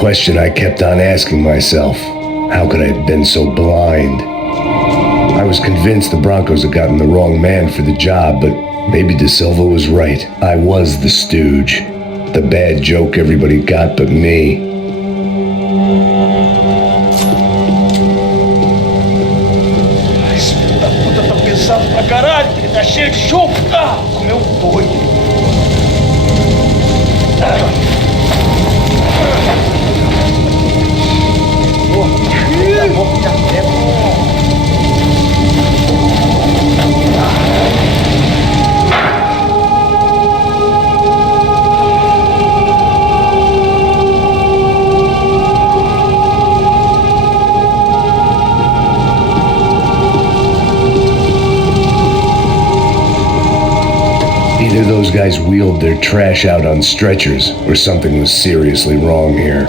question I kept on asking myself. How could I have been so blind? I was convinced the Broncos had gotten the wrong man for the job, but maybe De Silva was right. I was the stooge. The bad joke everybody got but me. Esse da puta tá pesado pra caralho, ele tá cheio de chumbo. Ah, comeu um doido. Either those guys wheeled their trash out on stretchers, or something was seriously wrong here.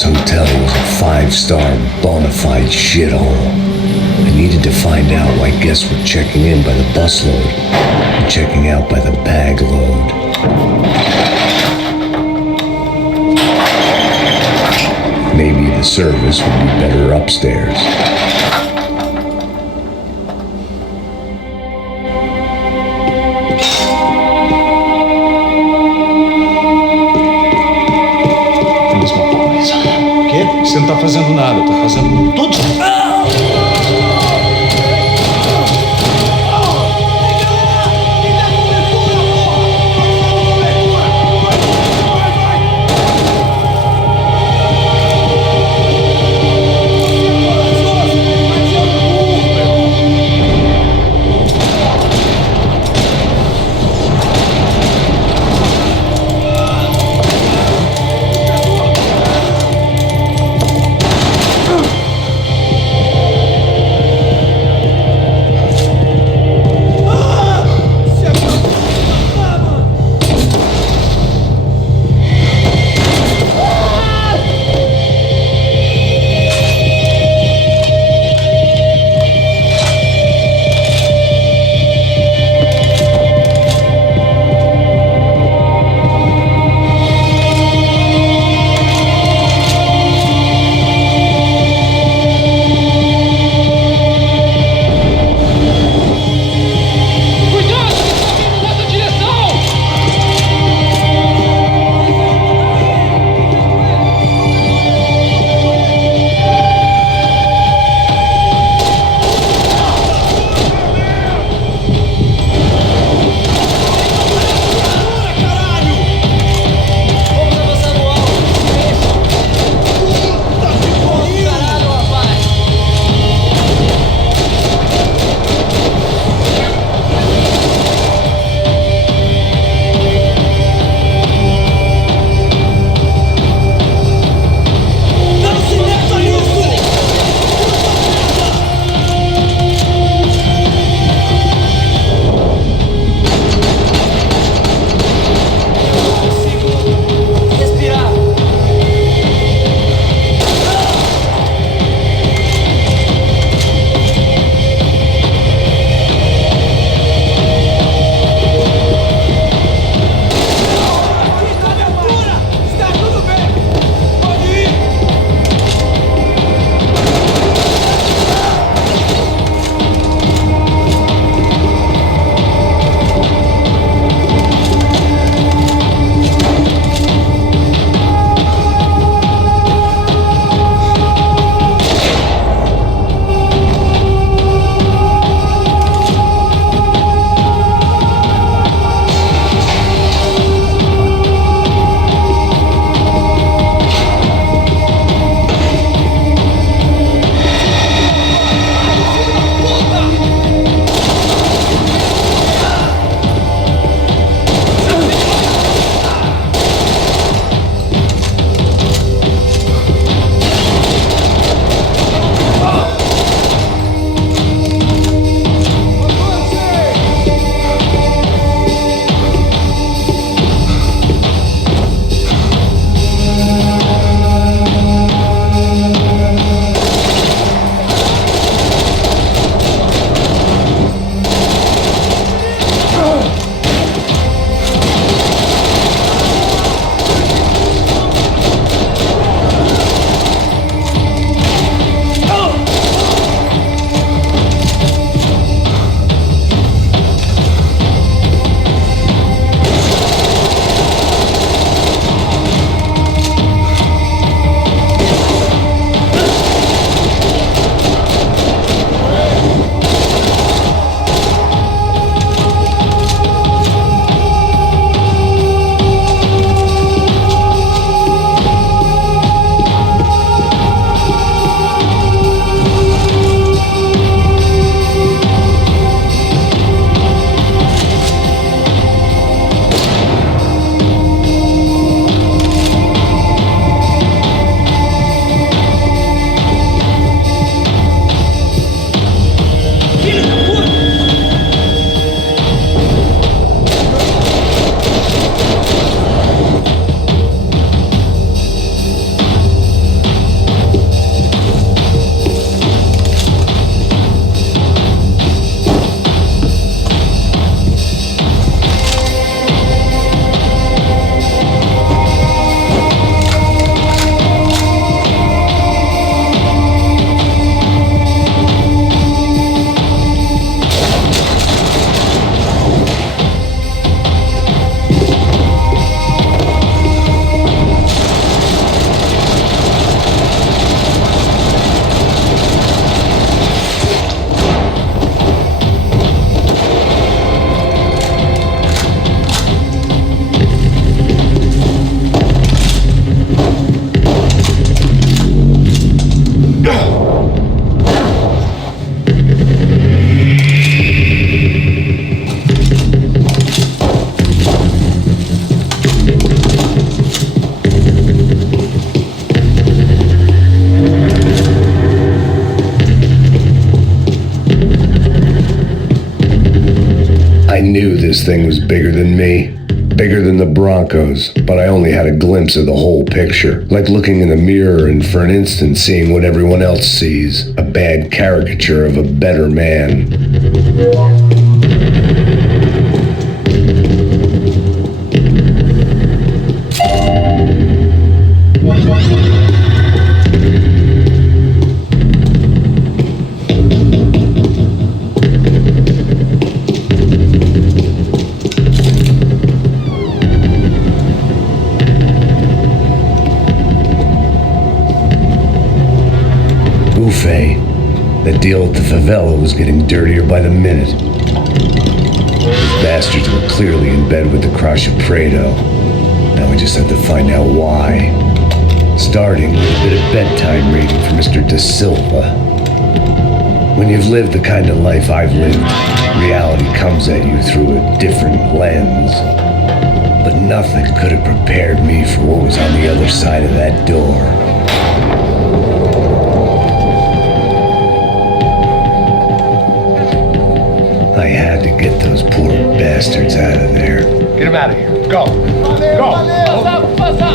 Hotel was a five-star, bona fide shithole. I needed to find out why guests were checking in by the busload and checking out by the bag load. Maybe the service would be better upstairs. Você não tá fazendo nada, tá fazendo tudo. knew this thing was bigger than me. Bigger than the Broncos, but I only had a glimpse of the whole picture. Like looking in a mirror and for an instant seeing what everyone else sees. A bad caricature of a better man. The deal at the favela was getting dirtier by the minute. Bastards were clearly in bed with the Crash of Prado. Now we just had to find out why. Starting with a bit of bedtime reading for Mr. Da Silva. When you've lived the kind of life I've lived, reality comes at you through a different lens. But nothing could have prepared me for what was on the other side of that door. I had to get those poor bastards out of there. Get him out of here. Go. Go.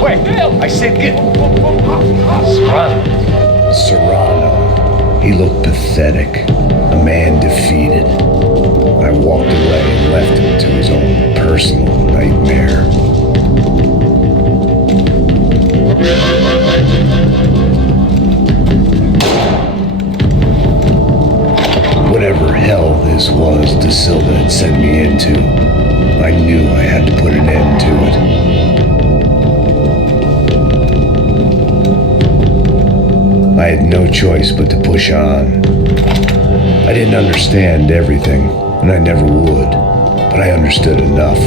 Wait. I said get. Serrano. Serrano. He looked pathetic. A man defeated. I walked away and left him to his own personal nightmare. Whatever hell this was Da Silva had sent me into, I knew I had to put an end to it. I had no choice but to push on. I didn't understand everything, and I never would, but I understood enough.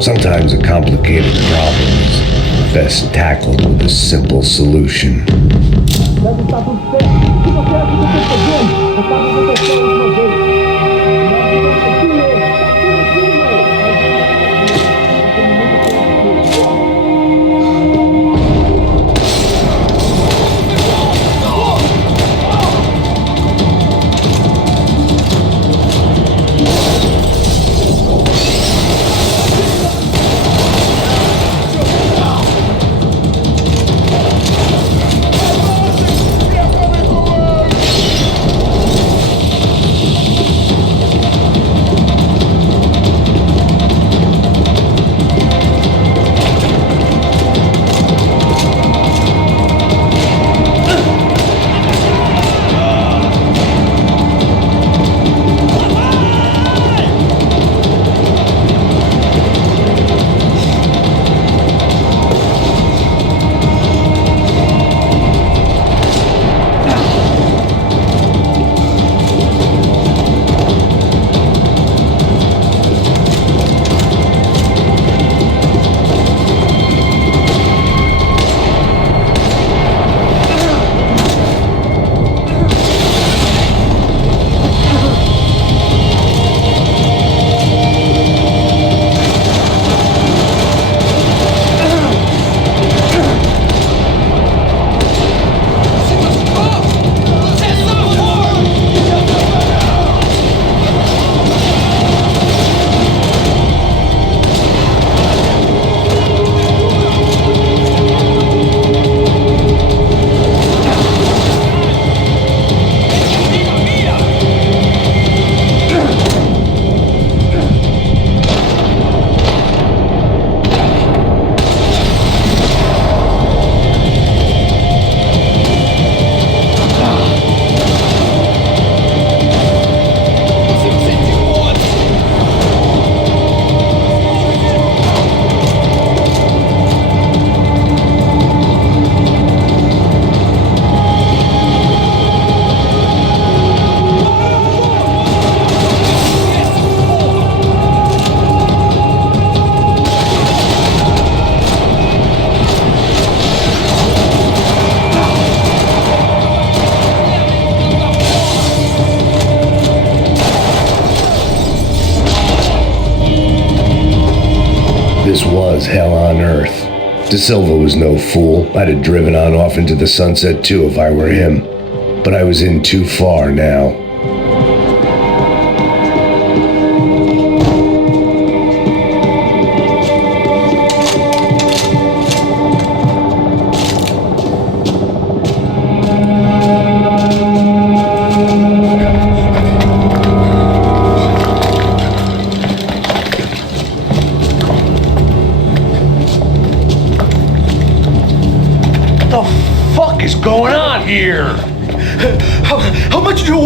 Sometimes a complicated problem is best tackled with a simple solution. This was hell on earth. Da Silva was no fool. I'd have driven on off into the sunset too if I were him. But I was in too far now.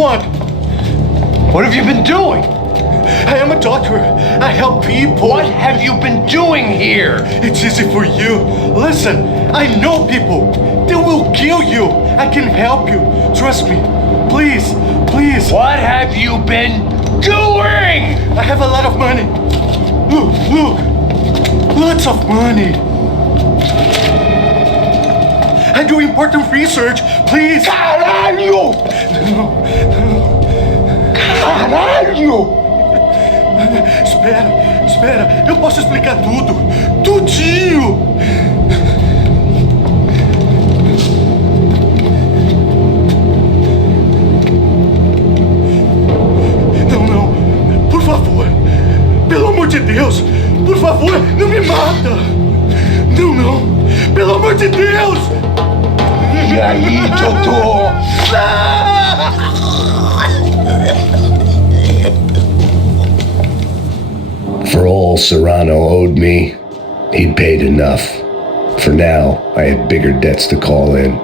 want? What have you been doing? I am a doctor. I help people. What have you been doing here? It's easy for you. Listen, I know people. They will kill you. I can help you. Trust me. Please, please. What have you been doing? I have a lot of money. Look, look. Lots of money. I do important research. Please. Caralho! Caralho! Espera. Eu posso explicar tudo. Tudinho. Não. Por favor. Pelo amor de Deus. Por favor, não me mata. Não. Pelo amor de Deus. E aí, doutor? For all Serrano owed me, he'd paid enough. For now, I had bigger debts to call in.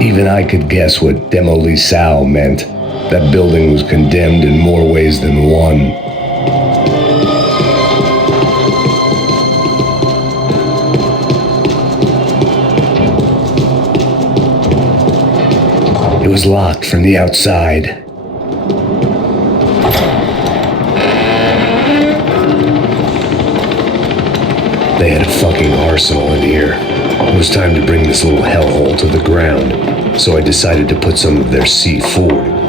Even I could guess what Demolissao meant. That building was condemned in more ways than one. It was locked from the outside. They had a fucking arsenal in here. It was time to bring this little hellhole to the ground, so I decided to put some of their C4.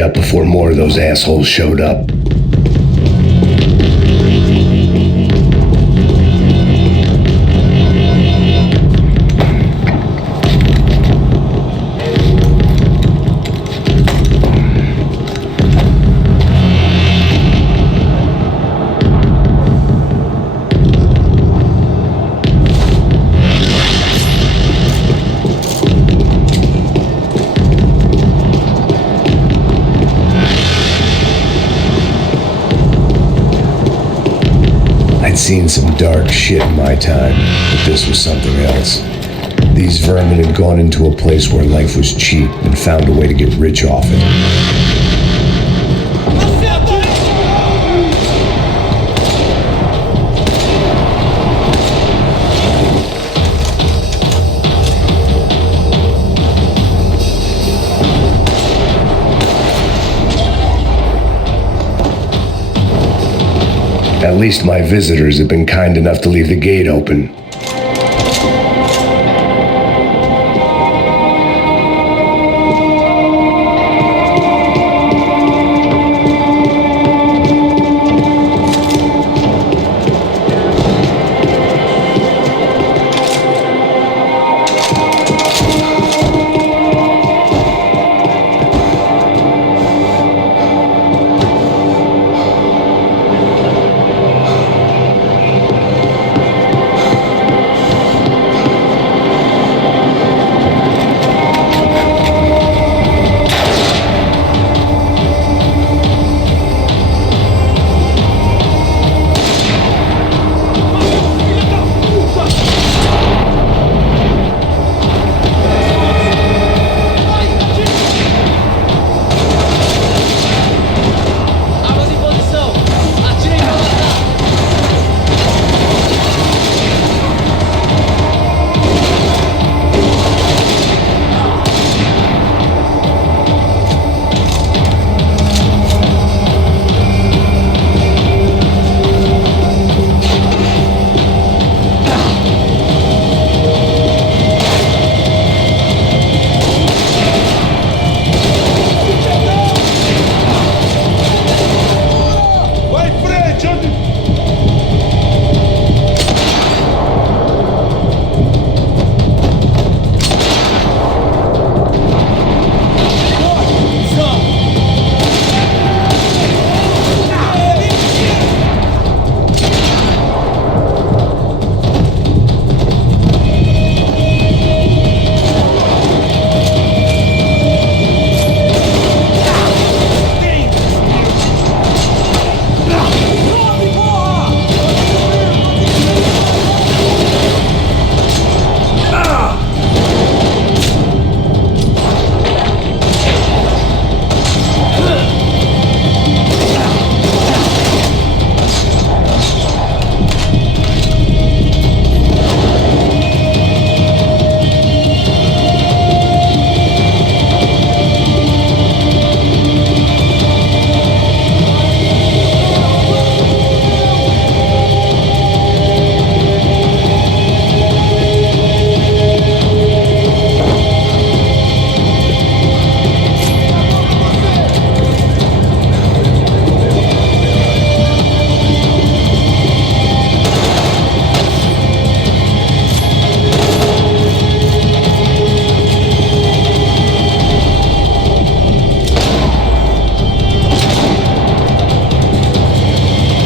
Up before more of those assholes showed up. I'd seen some dark shit in my time, but this was something else. These vermin had gone into a place where life was cheap and found a way to get rich off it. At least my visitors have been kind enough to leave the gate open.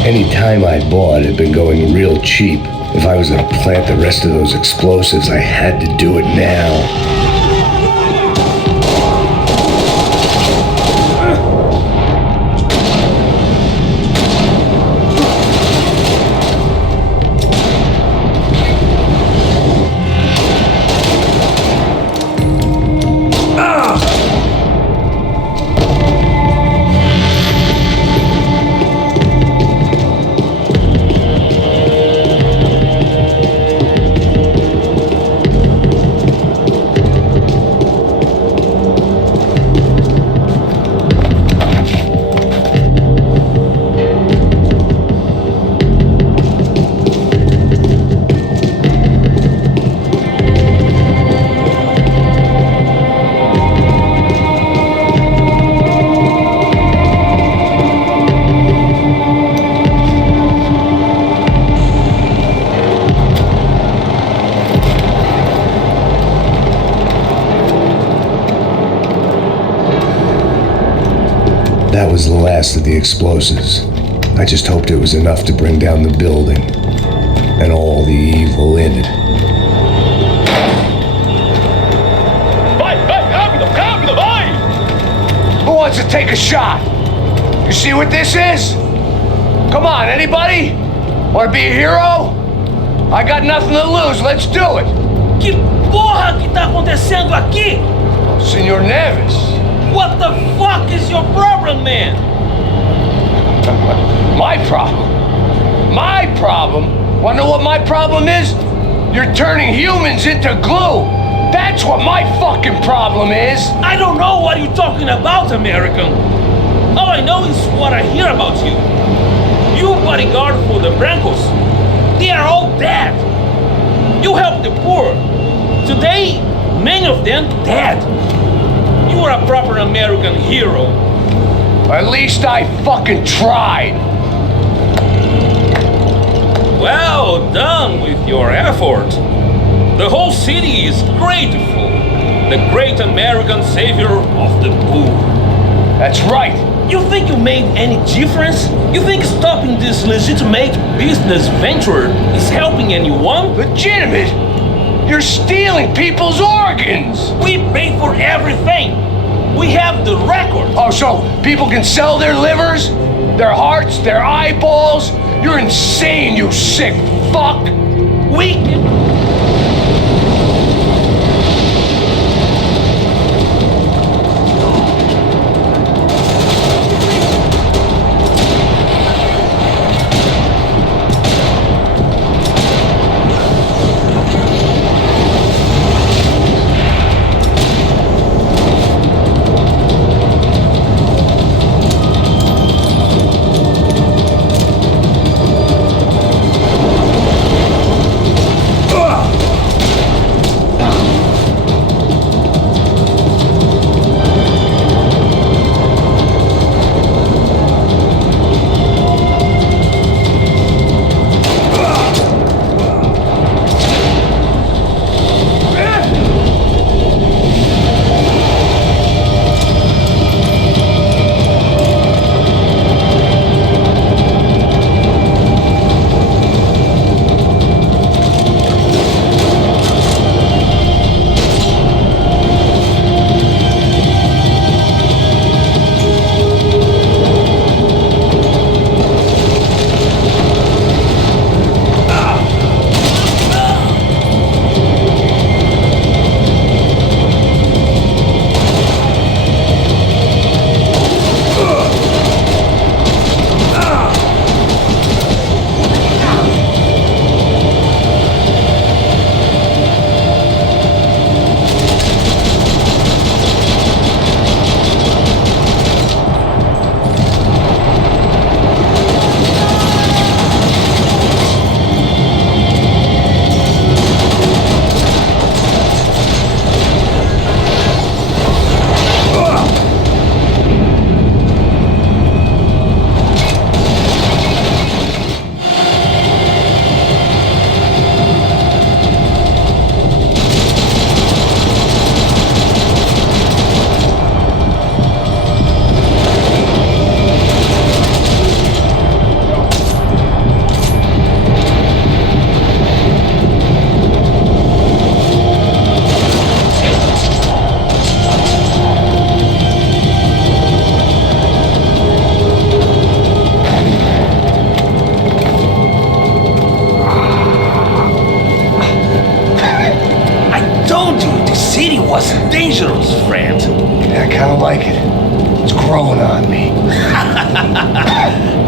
Any time I bought had been going real cheap. If I was gonna plant the rest of those explosives, I had to do it now. That was the last of the explosives. I just hoped it was enough to bring down the building and all the evil in it. Vai, rápido, rápido, vai! Who wants to take a shot? You see what this is? Come on, anybody? Want to be a hero? I got nothing to lose, let's do it! Que porra que tá acontecendo aqui? Senor Neves. What the fuck is your problem, man? My problem? My problem? Wanna know what my problem is? You're turning humans into glue! That's what my fucking problem is! I don't know what you're talking about, American. All I know is what I hear about you. You bodyguard for the Brancos. They are all dead. You help the poor. Today, many of them dead. You are a proper American hero. At least I fucking tried. Well done with your effort. The whole city is grateful. The great American savior of the poor. That's right. You think you made any difference? You think stopping this legitimate business venture is helping anyone? Legitimate? You're stealing people's organs! We pay for everything. We have the record. Oh, so people can sell their livers, their hearts, their eyeballs? You're insane, you sick fuck! We can...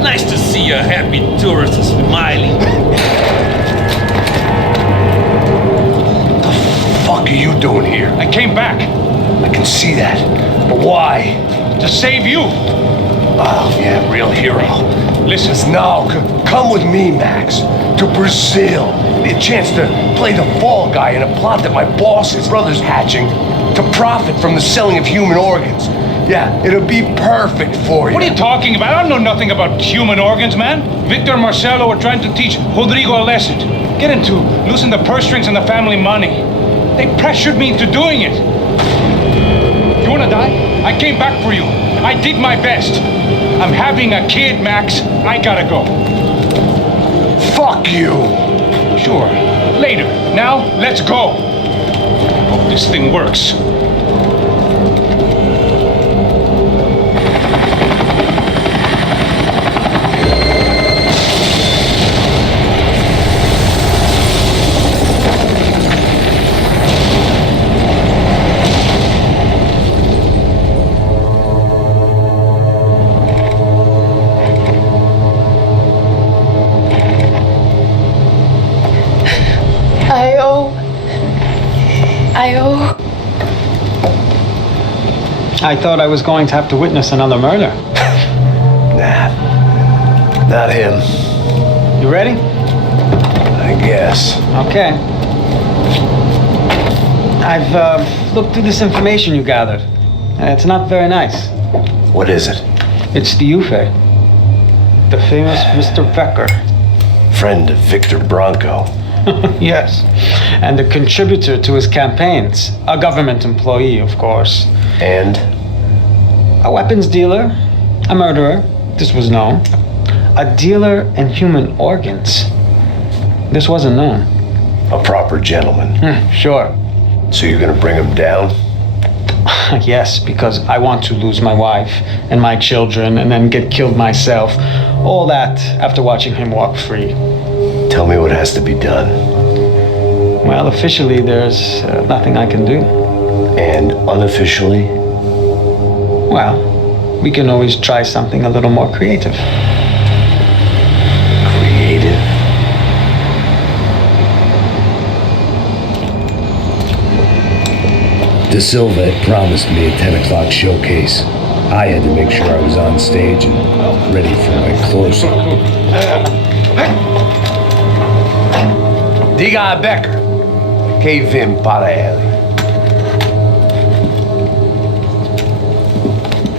Nice to see a happy tourist smiling. What the fuck are you doing here? I came back I can see that. But why? to save you. Oh, yeah, real hero. Listen, No, come with me, Max. To Brazil. Be a chance to play the fall guy in a plot that my boss's brother's hatching to profit from the selling of human organs. Yeah, it'll be perfect for you. what are you talking about? I don't know nothing about human organs, man. Victor and Marcelo were trying to teach Rodrigo a lesson. Get into losing the purse strings and the family money. They pressured me into doing it. You wanna die? I came back for you. I did my best. I'm having a kid, Max. I gotta go. Fuck you! Sure, later. Now, let's go. Hope this thing works. I thought I was going to have to witness another murder. Nah, not him. You ready? I guess. Okay. I've looked through this information you gathered. It's not very nice. What is it? It's the Ufe, the famous Mr. Becker. Friend of Victor Bronco. Yes, and a contributor to his campaigns. A government employee, of course. And? A weapons dealer, a murderer, this was known. A dealer in human organs, this wasn't known. A proper gentleman. Sure. So you're gonna bring him down? Yes, because I want to lose my wife and my children and then get killed myself. All that after watching him walk free. Tell me what has to be done. Well, officially, there's nothing I can do. And unofficially? Well, we can always try something a little more creative. Creative? De Silva had promised me a 10 o'clock showcase. I had to make sure I was on stage and ready for my close-up. Diga a Becker que vim para ele.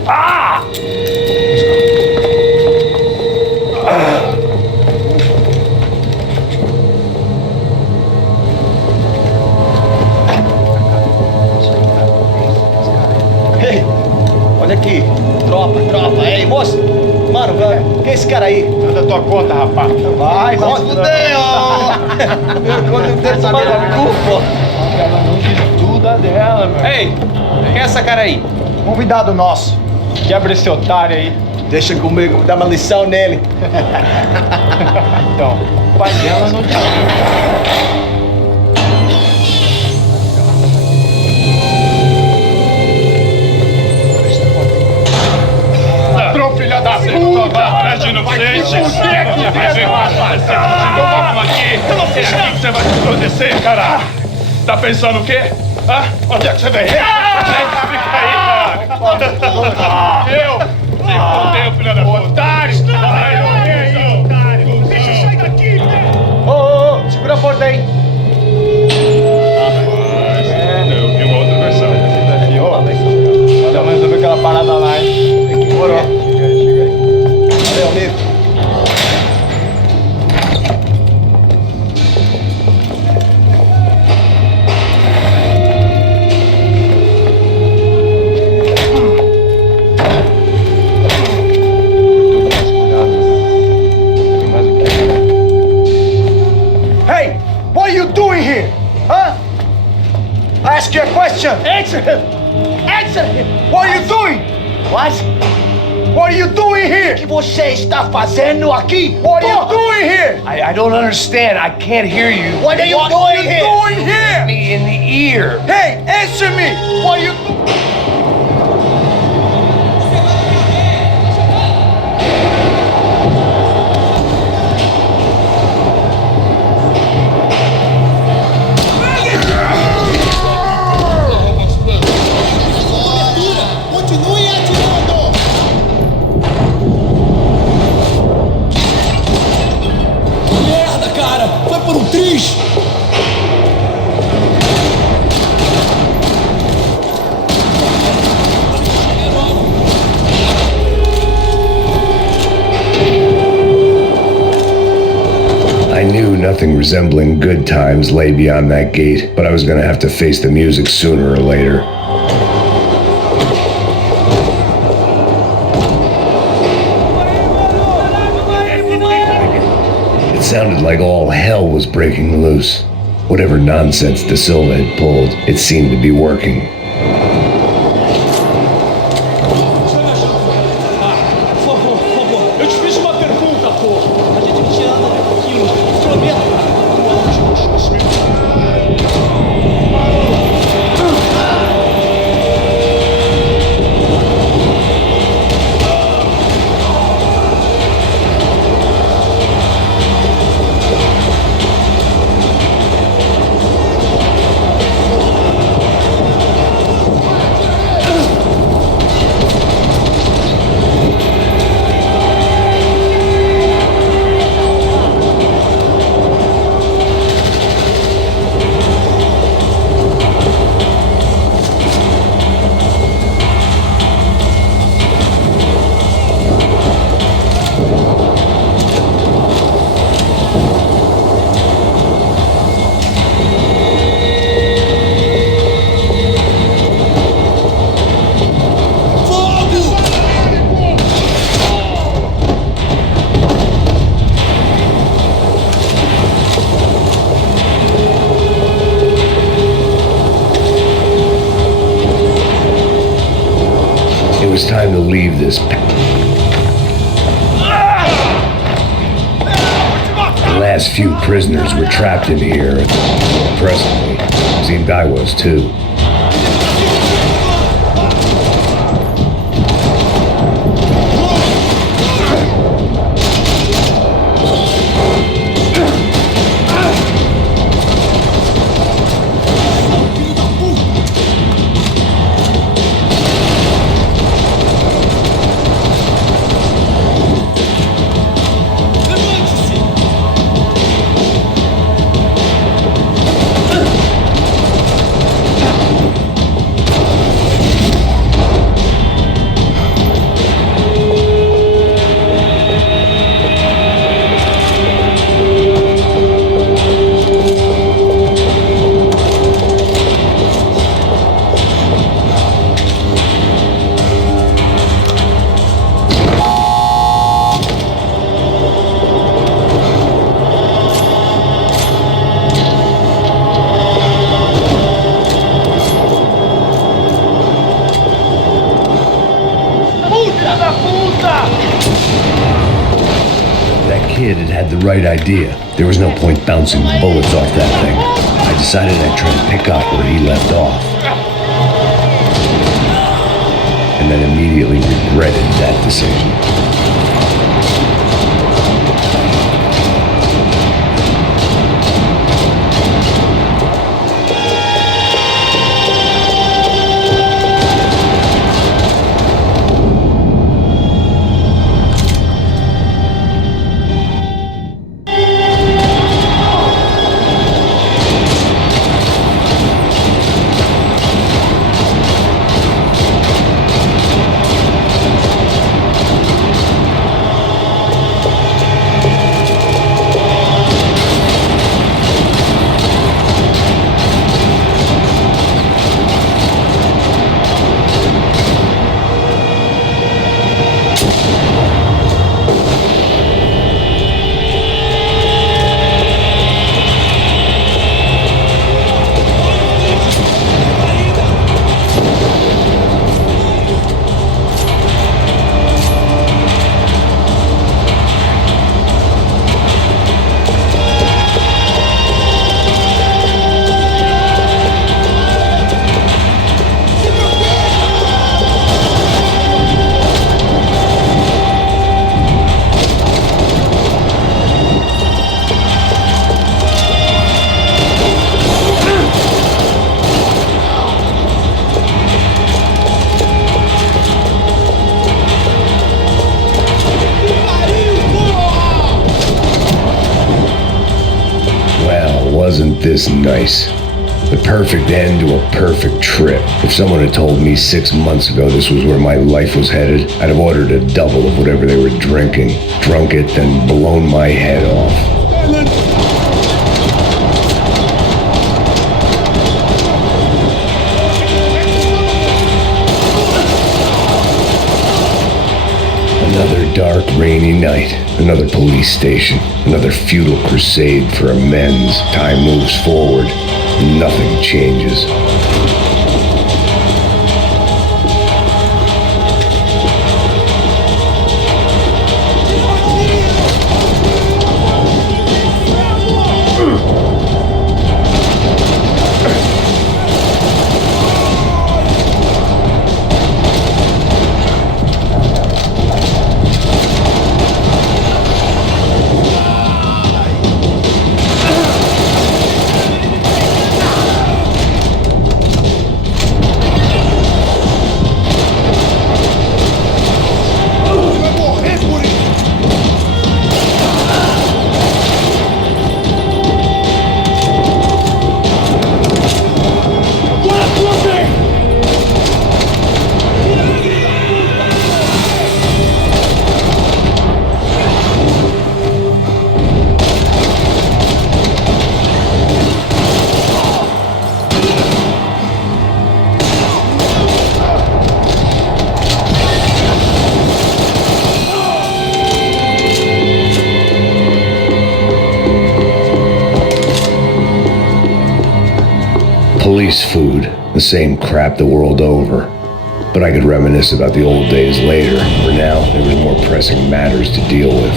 Ah! Ei, olha aqui. Tropa. Ei, moço. Mano, quem é esse cara aí? Manda tua conta, rapaz. Vai fuder, ó. Quando eu tenho essa maluco, pô. Ela não diz tudo dela, meu. Ei, quem é essa cara aí? Convidado nosso. Quebra esse otário aí. Deixa comigo, dá uma lição nele. Então, o pai dela não diz. Ladrão, filha da puta! Atrás de inocente! Aqui que você vai se proteger, cara! Tá pensando o quê? Hã? Onde é que você vem? Fica aí, cara! Eu! Se fodeu, filha da puta! Otário! Otário! Deixa eu sair daqui! Ô, segura a porta aí. Eu vi uma outra versão. Pelo menos eu vi aquela parada lá, hein? Demorou. Chega aí. Valeu, amigo. Hey, what are you doing here? Huh? I ask you a question. Answer him. Answer him. What are you doing? What? What are you doing here? O que você está fazendo aqui? What are you doing here? I don't understand. I can't hear you. What are you doing here? What are you doing here? Me in the ear. Hey, answer me. What are you doing? nothing resembling good times lay beyond that gate, but I was gonna have to face the music sooner or later. It sounded like all hell was breaking loose. Whatever nonsense De Silva had pulled, it seemed to be working. It was time to leave this. The last few prisoners were trapped in here. Presently, seemed I was too. Had the right idea. There was no point bouncing bullets off that thing. I decided I'd try to pick up where he left off. And then immediately regretted that decision. Wasn't this nice? The perfect end to a perfect trip. If someone had told me 6 months ago this was where my life was headed, I'd have ordered a double of whatever they were drinking, drunk it, then blown my head off. dark, rainy night. Another police station. Another futile crusade for amends. Time moves forward. Nothing changes. Police food, the same crap the world over. But I could reminisce about the old days later. For now, there were more pressing matters to deal with.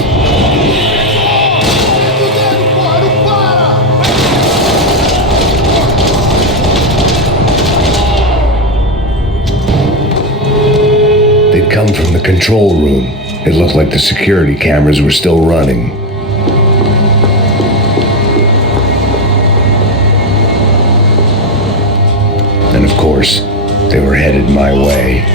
They'd come from the control room. It looked like the security cameras were still running. And of course, they were headed my way.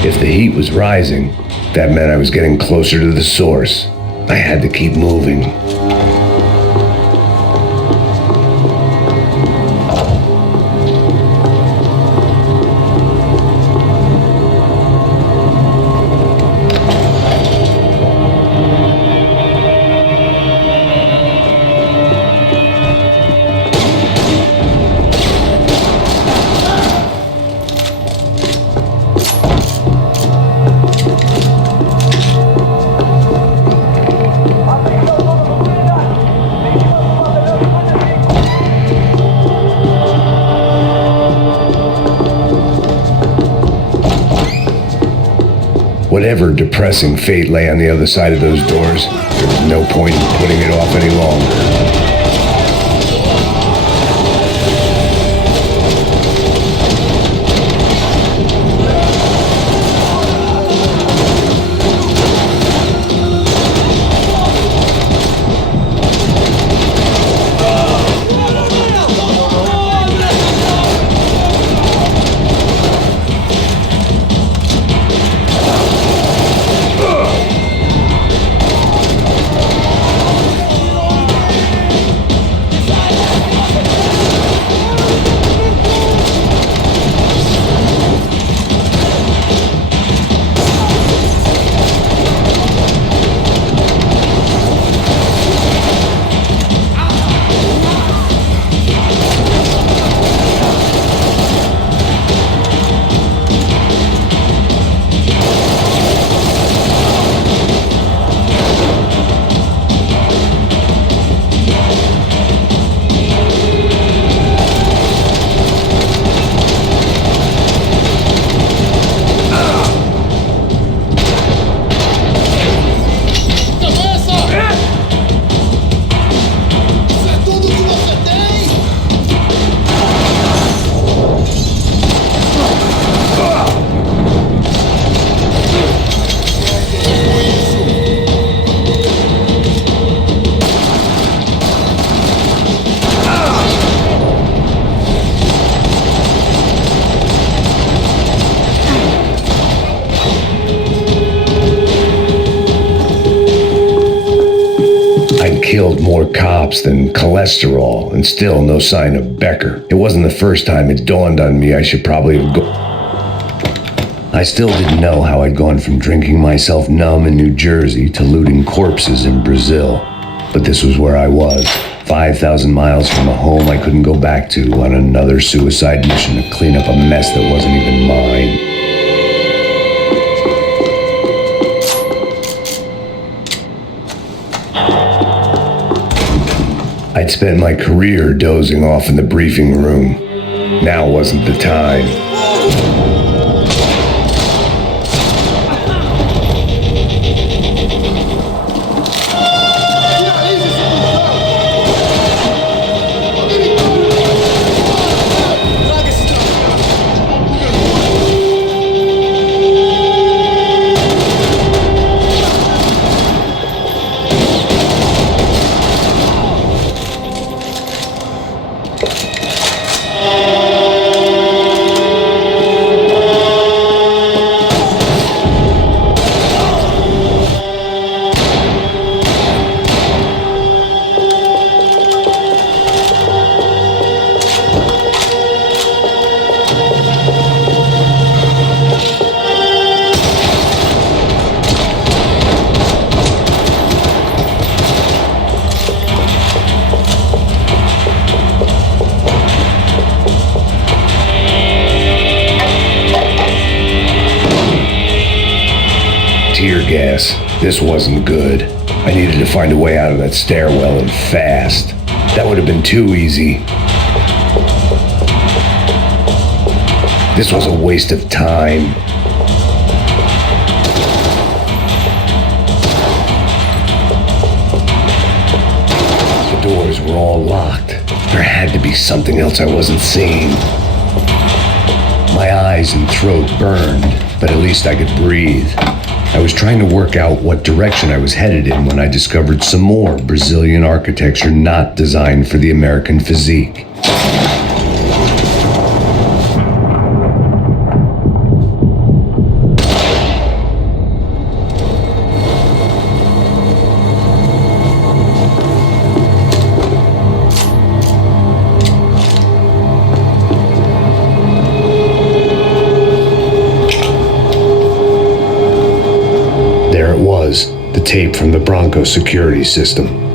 If the heat was rising, that meant I was getting closer to the source. I had to keep moving. Whatever depressing fate lay on the other side of those doors, there was no point in putting it off any longer. killed more cops than cholesterol, and still no sign of Becker. It wasn't the first time it dawned on me I should probably have I still didn't know how I'd gone from drinking myself numb in New Jersey to looting corpses in Brazil. But this was where I was, 5,000 miles from a home I couldn't go back to, on another suicide mission to clean up a mess that wasn't even mine. I'd spent my career dozing off in the briefing room. Now wasn't the time. Tear gas. This wasn't good. I needed to find a way out of that stairwell and fast. That would have been too easy. This was a waste of time. The doors were all locked. There had to be something else I wasn't seeing. My eyes and throat burned, but at least I could breathe. I was trying to work out what direction I was headed in when I discovered some more Brazilian architecture not designed for the American physique. The tape from the Bronco security system.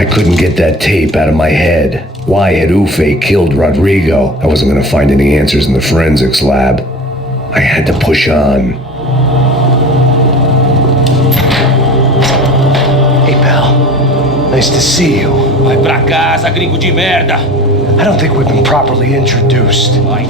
I couldn't get that tape out of my head. Why had Ufe killed Rodrigo? I wasn't going to find any answers in the forensics lab. I had to push on. Hey, pal. Nice to see you. Vai pra casa, gringo de merda! I don't think we've been properly introduced. Vai.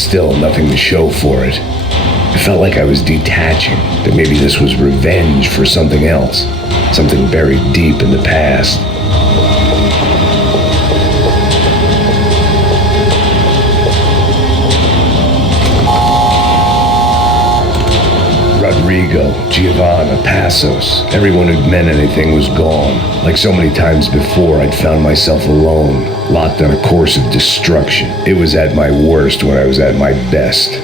still nothing to show for it. It felt like I was detaching, that maybe this was revenge for something else, something buried deep in the past. Rodrigo, Giovanna, Passos, everyone who'd meant anything was gone. Like so many times before, I'd found myself alone, locked on a course of destruction. It was at my worst when I was at my best.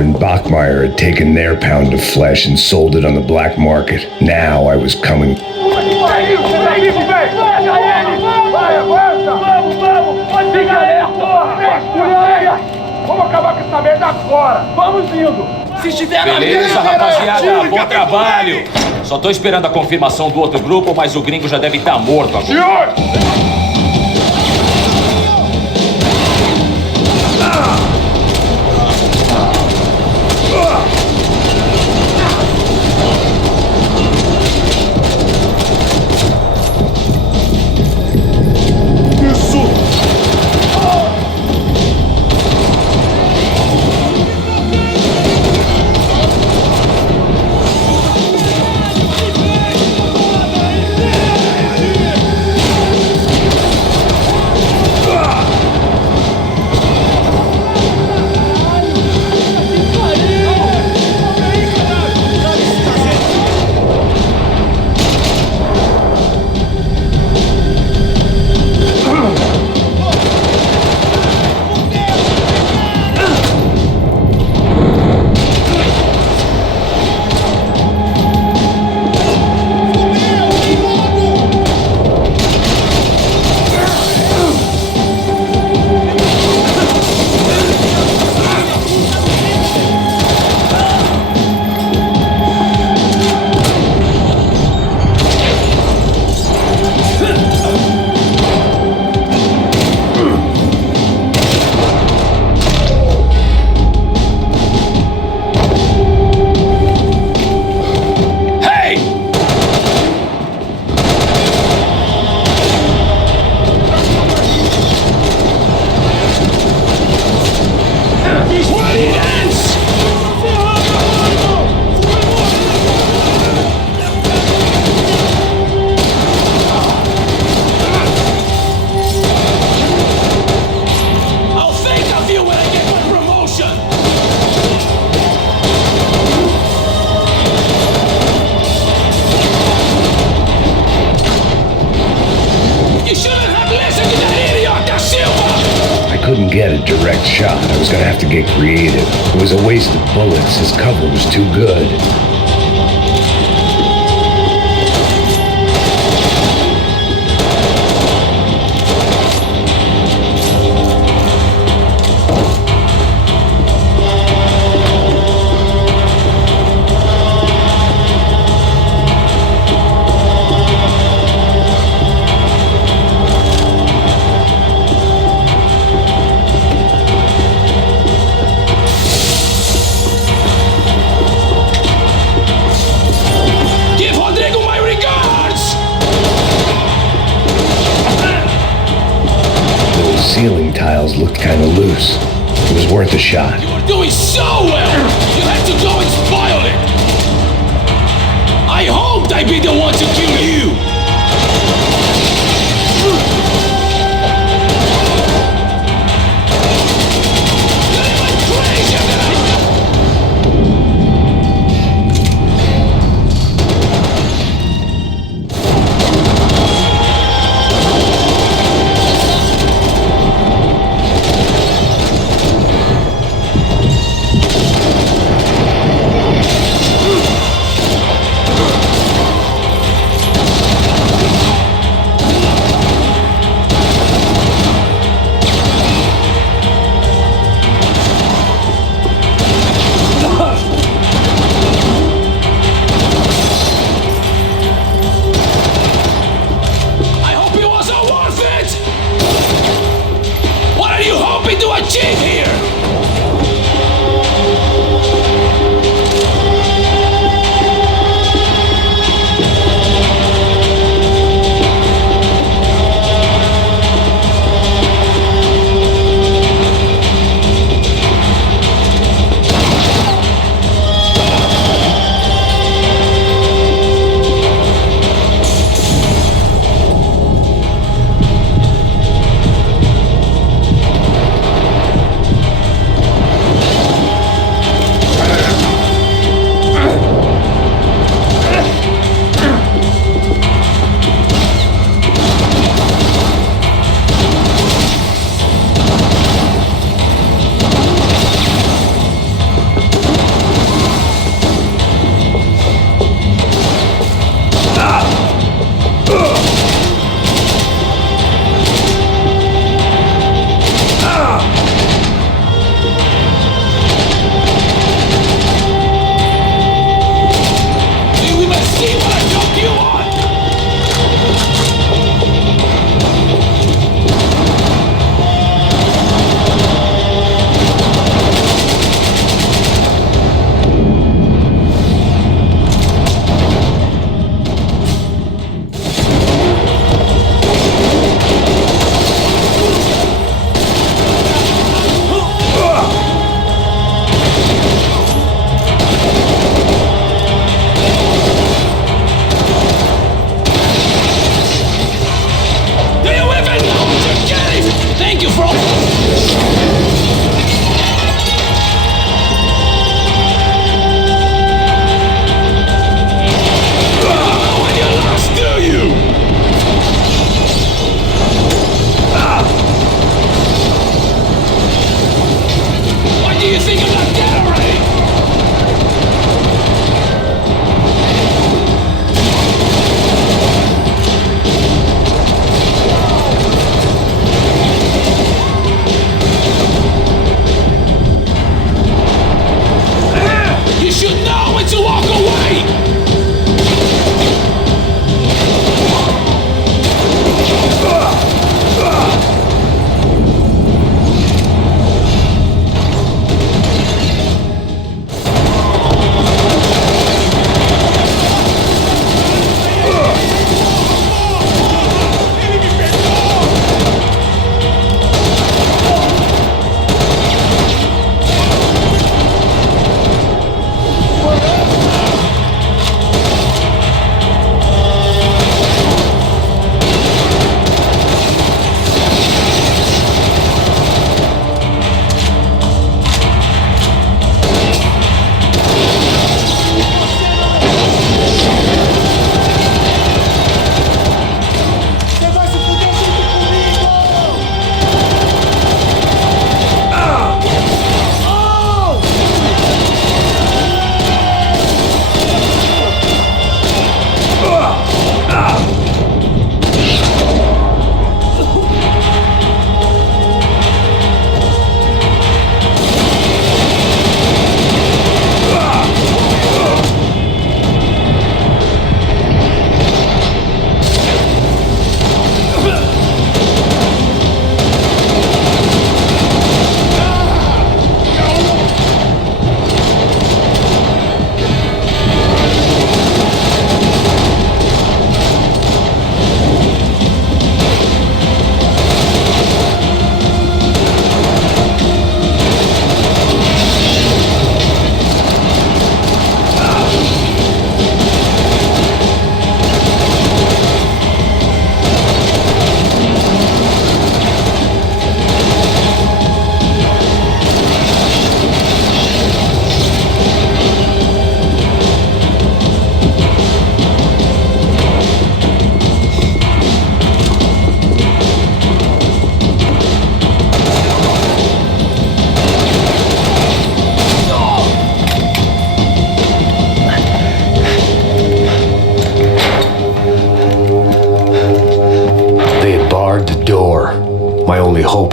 and Bachmeyer had taken their pound of flesh and sold it on the black market. Now I was coming. Vamos acabar com essa merda agora! Vamos indo! Se estiver na Beleza, rapaziada, bom trabalho! Só tô esperando a confirmação do outro grupo, mas o gringo já deve estar morto agora. Senhor! I was gonna have to get creative. It was a waste of bullets. His cover was too good. Ceiling tiles looked kind of loose. It was worth a shot. You were doing so well! You had to go and spoil it! I hoped I'd be the one to kill you!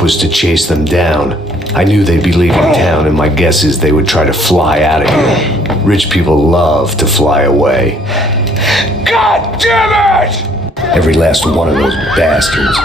was to chase them down. I knew they'd be leaving town, and my guess is they would try to fly out of here. Rich people love to fly away. God damn it! Every last one of those bastards.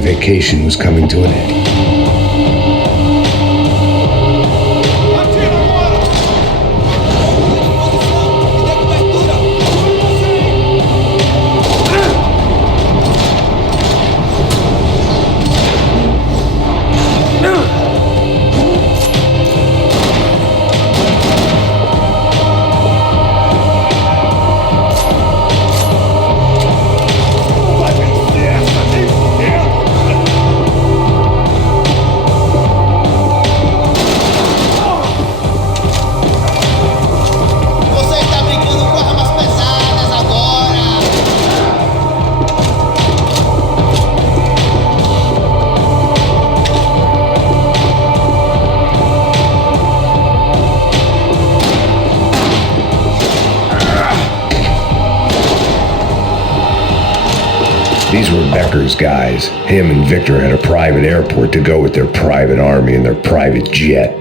Vacation was coming to an end. These were Becker's guys. Him and Victor had a private airport to go with their private army and their private jet.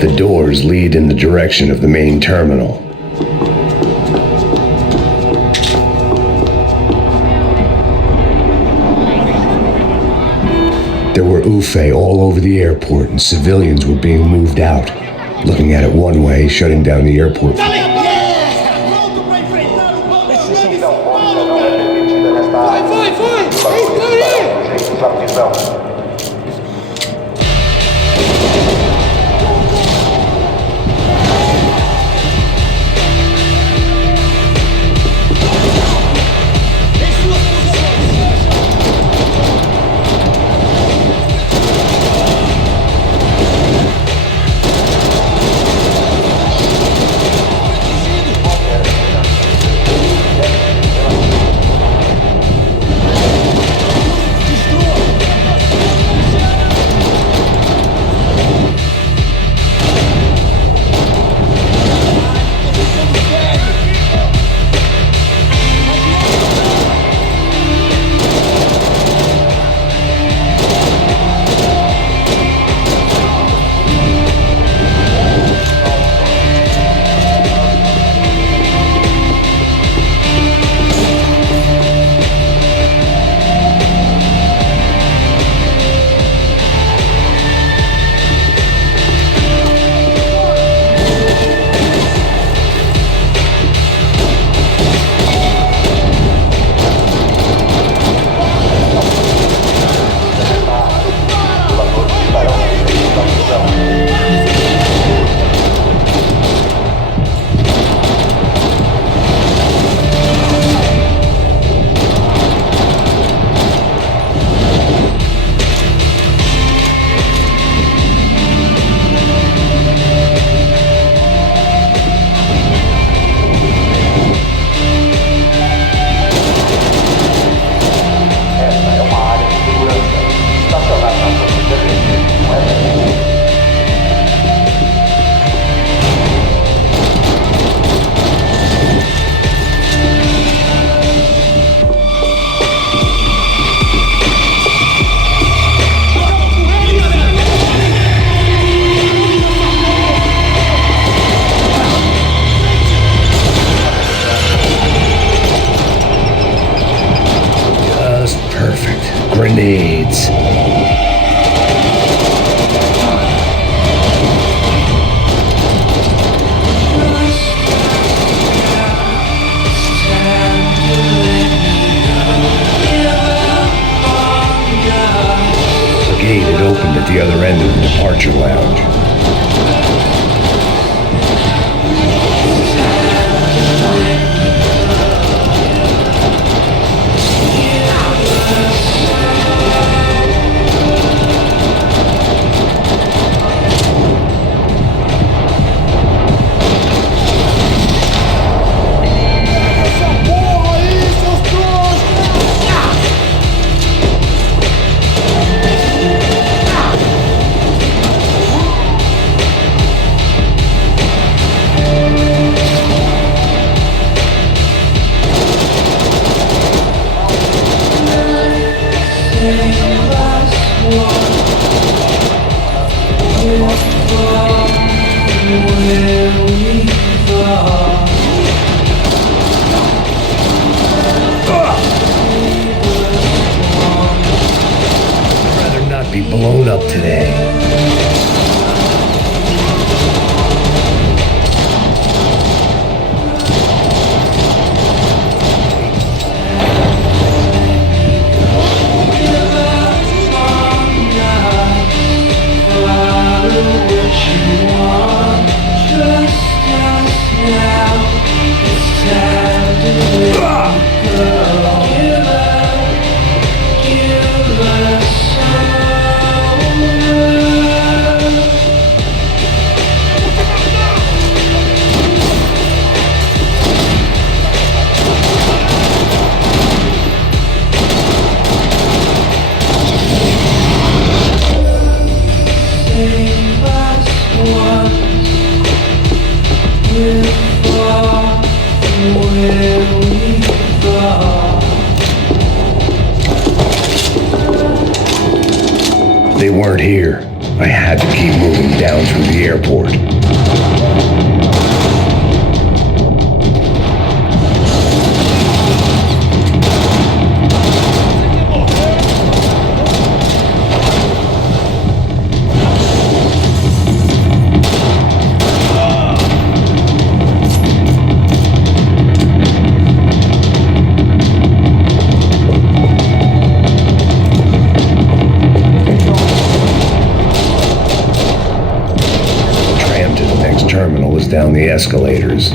The doors lead in the direction of the main terminal. UFE all over the airport and civilians were being moved out. Looking at it one way, shutting down the airport. Grenades. The gate had opened at the other end of the departure lounge. Be blown up today. They weren't here. I had to keep moving down through the airport. terminal is down the escalators.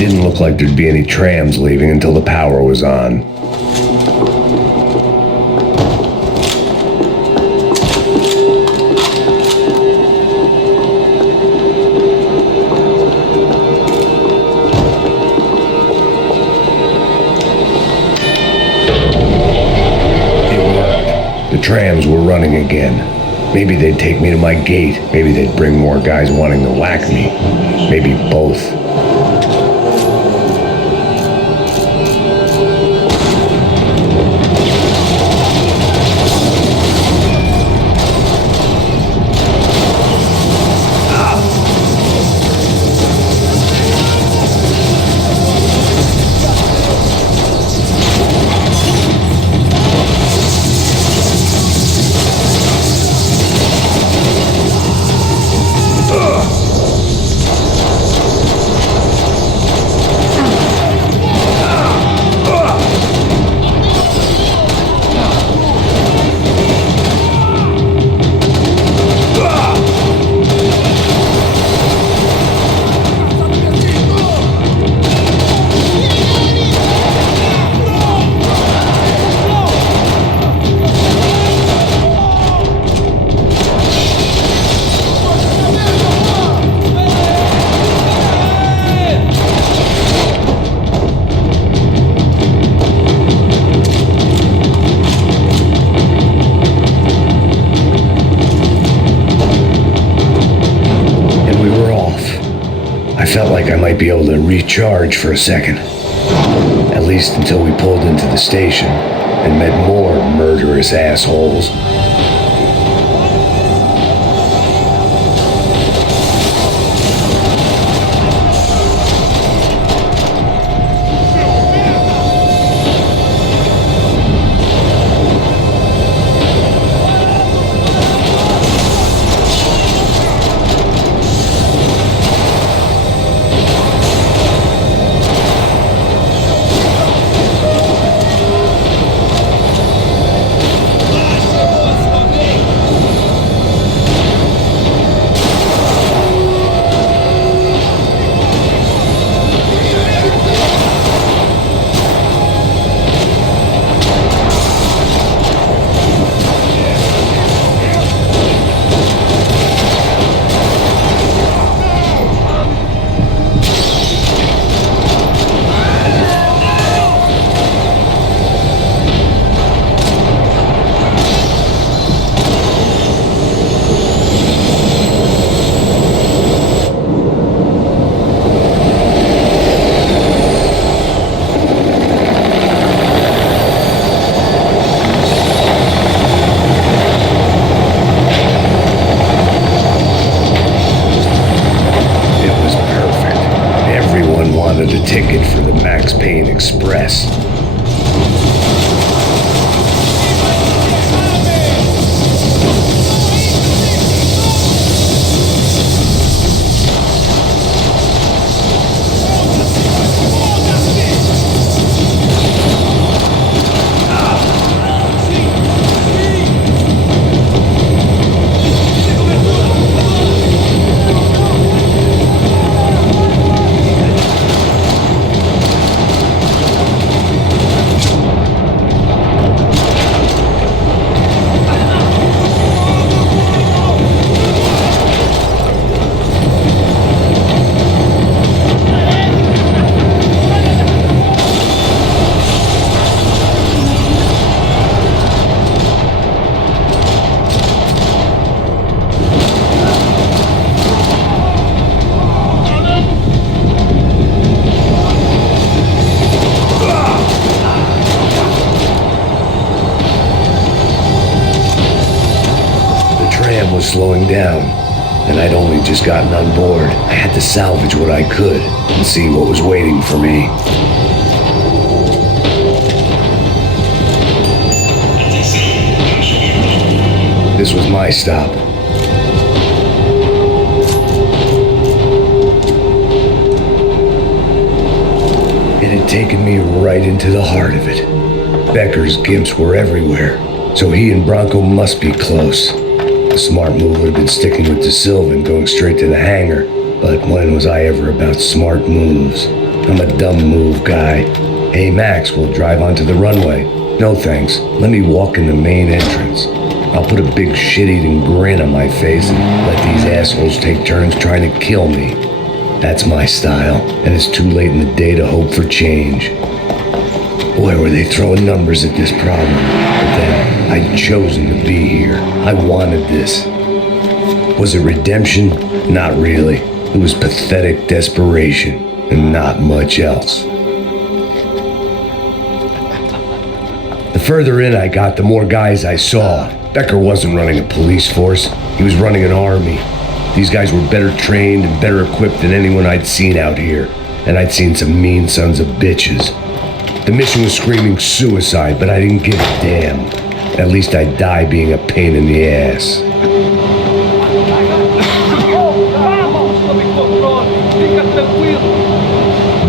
Didn't look like there'd be any trams leaving until the power was on. It worked. The trams were running again. Maybe they'd take me to my gate. Maybe they'd bring more guys wanting to whack me. Maybe both. I felt like I might be able to recharge for a second. At least until we pulled into the station and met more murderous assholes. A ticket for the Max Payne Express. was slowing down, and I'd only just gotten on board. I had to salvage what I could and see what was waiting for me. This was my stop. It had taken me right into the heart of it. Becker's gimps were everywhere, so he and Bronco must be close. The smart move would have been sticking with De Silva and going straight to the hangar, but when was I ever about smart moves? I'm a dumb move guy. Hey Max, we'll drive onto the runway. No thanks, let me walk in the main entrance. I'll put a big shit-eating grin on my face and let these assholes take turns trying to kill me. That's my style, and it's too late in the day to hope for change. Boy, were they throwing numbers at this problem. But then, I'd chosen to be here. I wanted this. Was it redemption? Not really. It was pathetic desperation, and not much else. The further in I got, the more guys I saw. Becker wasn't running a police force. He was running an army. These guys were better trained and better equipped than anyone I'd seen out here. And I'd seen some mean sons of bitches. The mission was screaming suicide, but I didn't give a damn. At least I'd die being a pain in the ass.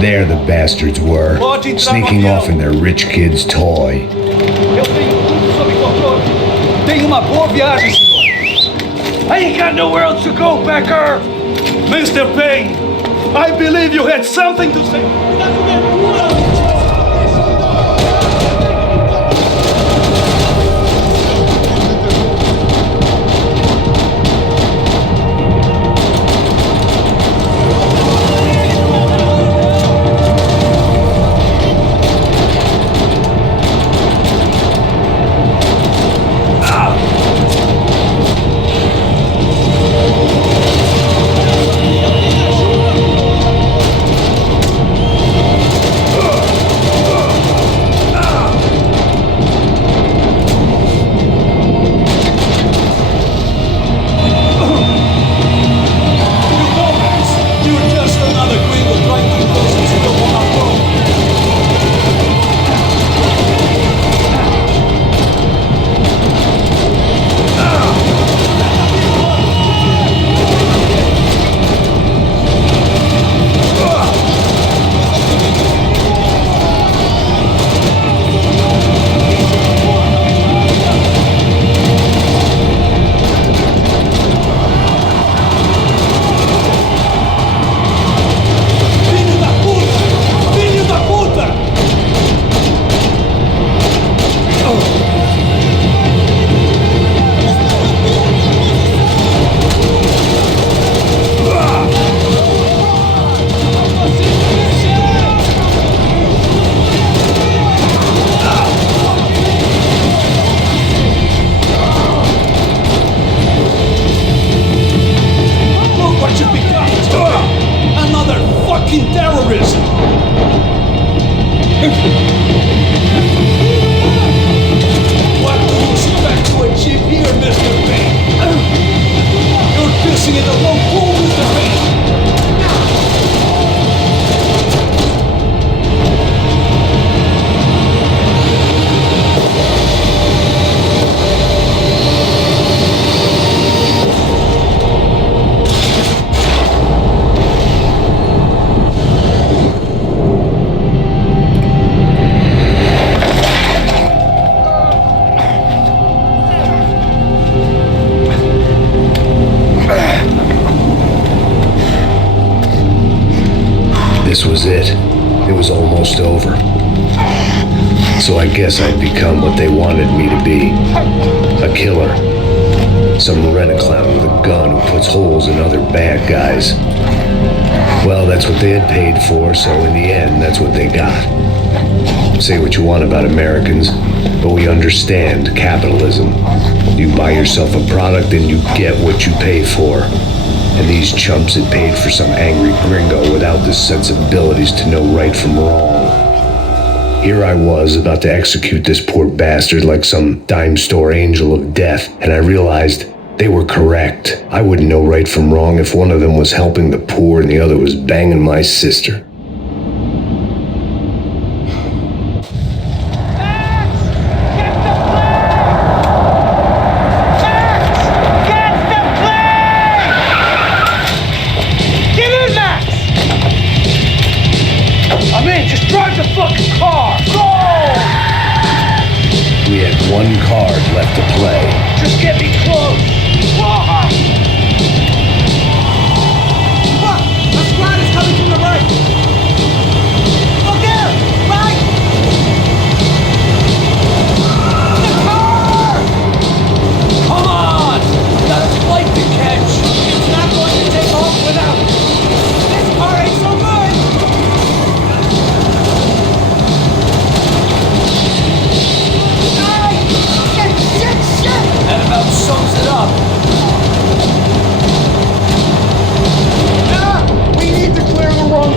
There the bastards were, sneaking off in their rich kid's toy. Tenha uma boa viagem, senhor. I ain't got nowhere else to go, Becker. Mr. Payne, I believe you had something to say. This was it. It was almost over. So I guess I'd become what they wanted me to be. A killer. Some rent-a-clown with a gun who puts holes in other bad guys. Well, that's what they had paid for, so in the end, that's what they got. Say what you want about Americans, but we understand capitalism. You buy yourself a product and you get what you pay for. And these chumps had paid for some angry gringo without the sensibilities to know right from wrong. Here I was about to execute this poor bastard like some dime store angel of death, and I realized They were correct. I wouldn't know right from wrong if one of them was helping the poor and the other was banging my sister. We had one card left to play. Just get me close! Whoa! Look! A squad is coming from the right! Look there! Right! The car! Come on! Got a flight to catch! It's not going to take off without it! This car ain't so good! That about sums it up. We need to clear the road!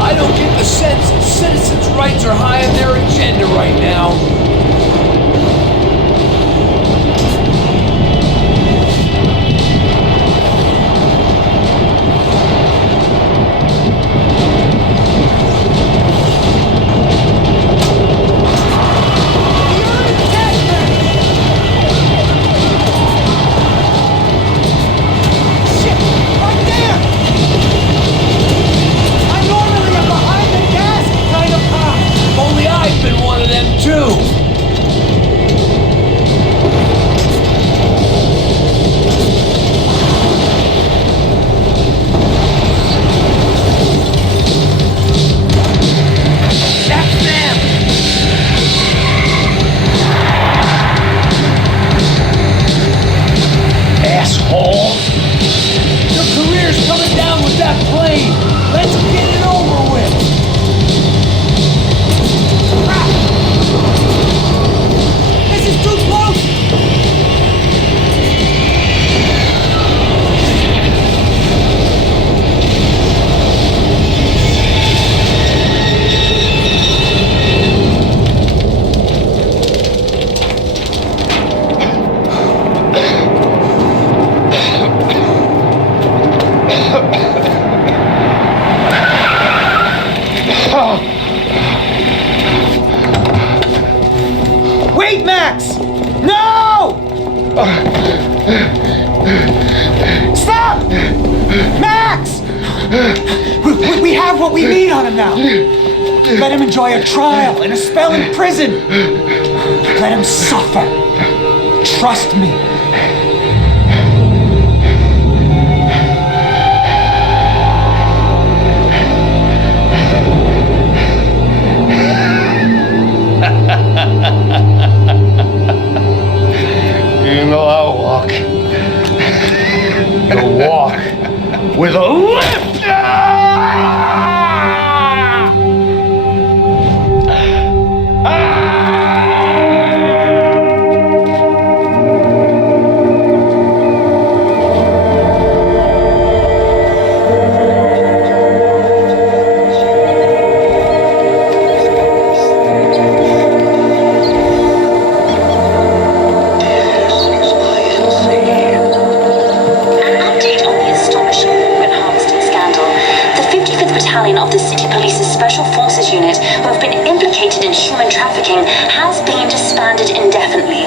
I don't get the sense that citizens' rights are high on their agenda right now. Wait, Max! No! Stop! Max! We have what we need on him now. Let him enjoy a trial and a spell in prison. Let him suffer. Trust me. You know I'll walk. You'll walk with a lift! Of the City Police's Special Forces Unit who have been implicated in human trafficking has been disbanded indefinitely.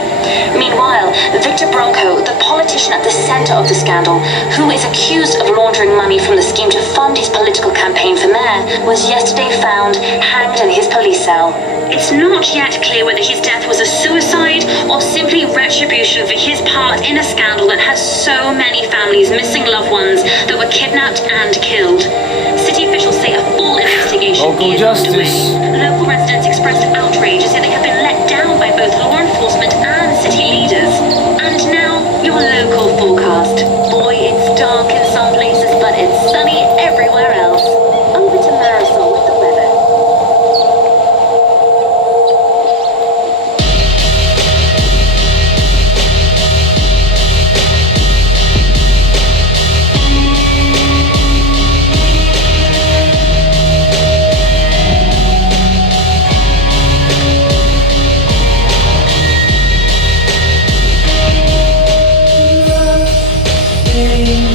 Meanwhile, Victor Bronco, the politician at the center of the scandal, who is accused of laundering money from the scheme to fund his political campaign for mayor, was yesterday found hanged in his police cell. It's not yet clear whether his death was a suicide or simply retribution for his part in a scandal that has so many families missing loved ones that were kidnapped and killed. City officials say a full investigation Local is justice. underway. Local residents expressed outrage as if they have been let down by both law enforcement and city leaders. And now, your local forecast. Boy, it's dark in some places, but it's sunny everywhere else. Over to Marisol with the weather. day.